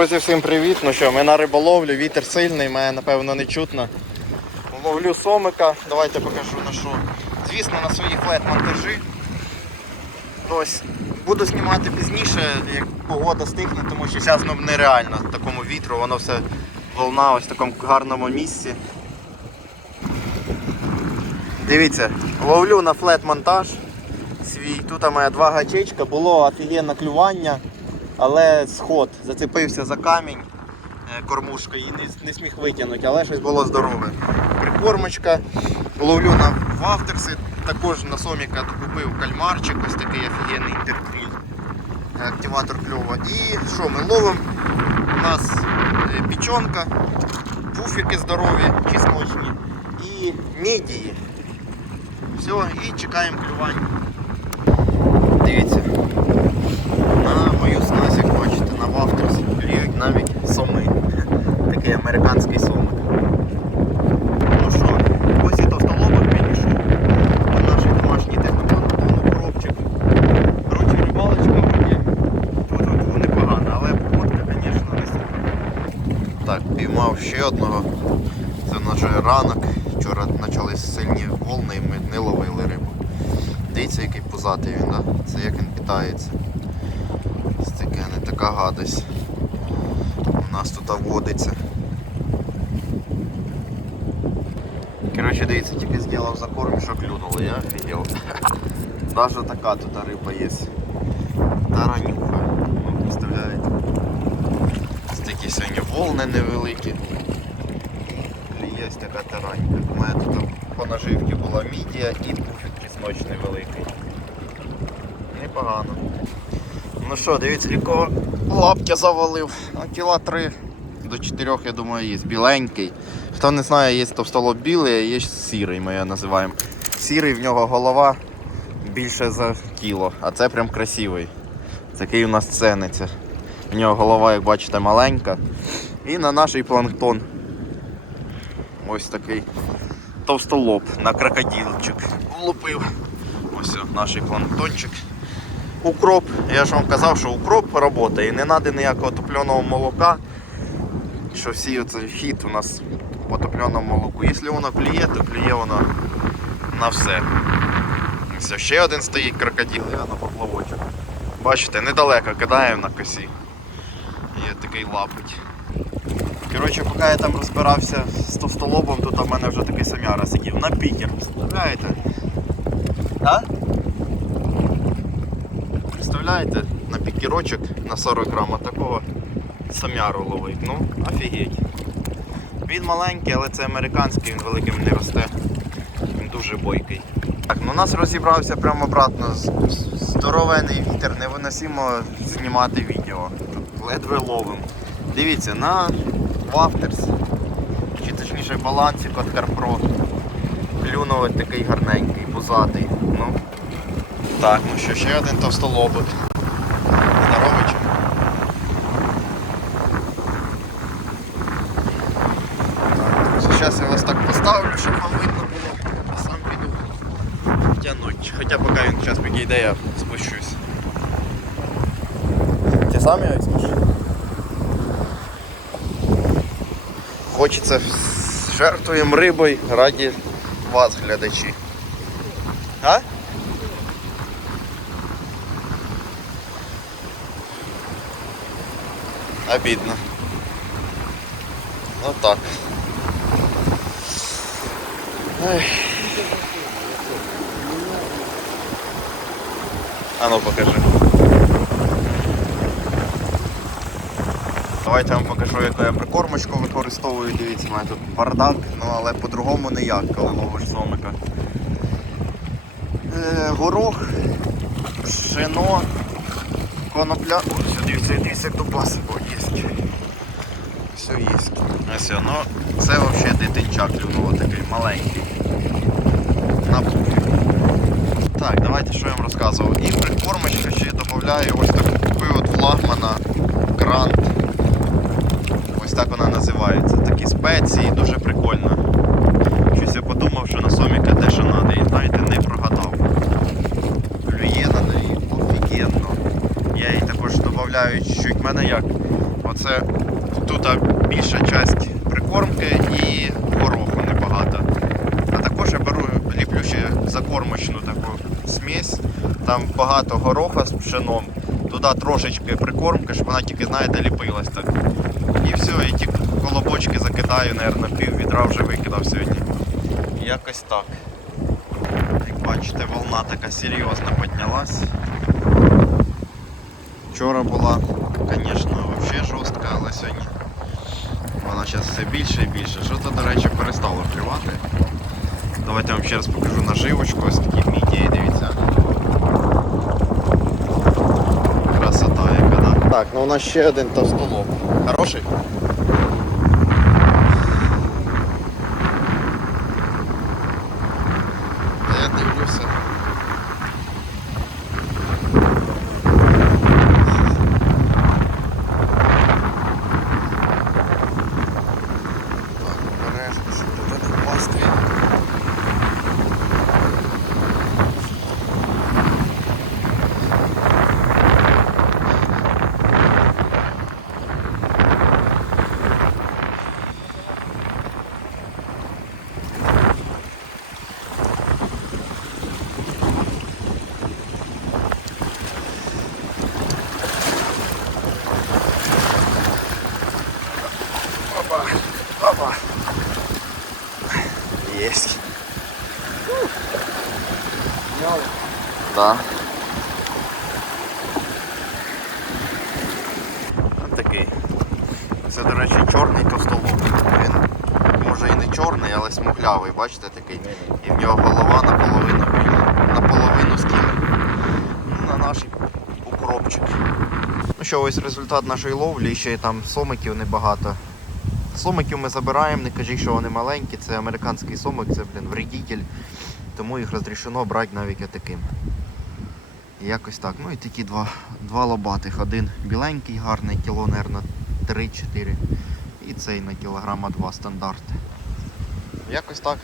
Друзі, всім привіт! Ну що, ми на риболовлі, вітер сильний, мене напевно не чутно. Ловлю сомика, давайте покажу на що. Звісно, на свої флет-монтажі. Ось, буду знімати пізніше, як погода стихне, тому що зараз ну, нереально такому вітру, воно все волна ось в такому гарному місці. Дивіться, ловлю на флет-монтаж свій. Тут у мене два гачечка, було офігенне клювання, але сход зацепився за камінь е, кормушкою і не, не сміг витягнути, але щось було здорове. Прикормочка, ловлю на вафтерси, також на соміка докупив кальмарчик, ось такий офігенний інтеркріль, е, активатор кльова. І що ми ловимо? У нас е, пічонка, пуфіки здорові, чесночні і мідії. Все, і чекаємо клювання. Дивіться. На мою снасть, як бачите, на вафтерс клюють навіть соми. Такий американський сомик. Ну що, ось і товстолобок підійшов. Наш домашній техномон, коробчик. Коротше, рибалочка вроді тут непогана, але погодка, звісно, не супер. Так, піймав ще одного. Це наш ранок. Вчора почались сильні волни і ми не ловили рибу. Дивіться, який пузатий він, да? це як він питається. Ось не така гадость. Нас тут водиться. Коротше, дивіться, тільки зробив закорм, що клюнуло, я офігел. Даже така тут риба є. Таранюха. Ну, представляєте? Ось такі сьогодні волни невеликі. Є така таранька. У мене тут по наживці була мідія і пуфік чесночний великий. Непогано. Ну що, дивіться, якого лапки завалив. Ну, кіла 3 до 4, я думаю, є. Біленький. Хто не знає, є товстолоб білий, а є сірий, ми його називаємо. Сірий в нього голова більше за кіло, а це прям красивий. Такий у нас цениться. В нього голова, як бачите, маленька. І на наш планктон. Ось такий товстолоб на крокодилчик. Влупив. Ось наш планктончик. Укроп. Я ж вам казав, що укроп працює і не треба ніякого топленого молока. Що всі оцей хід у нас по топленому молоку. Якщо воно клює, то клює воно на все. Ось ще один стоїть крокодил, і воно поплавочок. Бачите, недалеко кидаємо на косі. Є такий лапить. Коротше, поки я там розбирався з товстолобом, тут у мене вже такий самяра сидів на пікер. Представляєте? А? Представляєте? На пікерочок на 40 грам такого самяру ловить. Ну, офігеть. Він маленький, але це американський, він великим не росте. Він дуже бойкий. Так, ну у нас розібрався прямо обратно. Здоровений вітер, невиносимо знімати відео. Ледве ловимо. Дивіться, на Вафтерс, чи точніше балансик від Карпро. Клюнув такий гарненький, пузатий. Ну. Так, ну що, ще один товстолобик. Здоровий чи? Так, зараз я вас так поставлю, щоб вам видно було. А сам піду тянуть. Хоча поки він зараз підійде, я спущусь. Ти сам його візьмеш? Хочеться жертвуємо рибою раді вас, глядачі. А? Обідно. Ну так. Ой. А ну покажи. Давайте я вам покажу, яку я прикормочку використовую. Дивіться, у мене тут бардак, ну але по-другому ніяк, коли ловиш сомика. Е, горох, пшено, конопля. О, все, дивіться, дивіться, як дубаси, о, є. Все є. Ось, ну, це взагалі дитинчак клюнуло такий маленький. На пуфі. Так, давайте що я вам розказував. І прикормочка ще додаю ось таку купив от флагмана Грант. Ось так вона називається. Такі спеції, дуже прикольно. Щось я подумав, що на соміка те, що треба, і знаєте, не прогадав. Клює на неї офігенно. Я її також додаю чуть-чуть. Мене як? Це тут більша часть прикормки і гороху небагато. А також я беру, ліплю ще закормочну таку смесь. Там багато гороха з пшеном. Туди трошечки прикормки, щоб вона тільки, знаєте, ліпилась так. І все, і ті колобочки закидаю, мабуть, пів відра вже викидав сьогодні. Якось так. Як бачите, волна така серйозна піднялась. Вчора була, звісно, взагалі жорстка, але сьогодні вона зараз все більше і більше. Що це, до речі, перестало клювати. Давайте вам ще раз покажу наживочку, ось такі мідії, дивіться. Красота яка, да? Так, ну у нас ще один товстолоб. Хороший? Я дивлюся. Так, обережно, щоб туди не впасти. Опа, опа. Есть. Да. Ось такий. Це, до речі, чорний товстолоб. Він може і не чорний, але смуглявий, бачите такий. І в нього голова наполовину наполовину з. Ну, На наш укропчик. Ну що, ось результат нашої ловлі, ще й там сомиків небагато. Сомиків ми забираємо, не кажіть, що вони маленькі, це американський сомик, це, блін, вредитель. Тому їх розрішено брати навіть таким. Якось так. Ну і такі два, два лобатих. Один біленький, гарний, кіло, мабуть, 3-4. І цей на кілограма 2 стандарт. Якось так.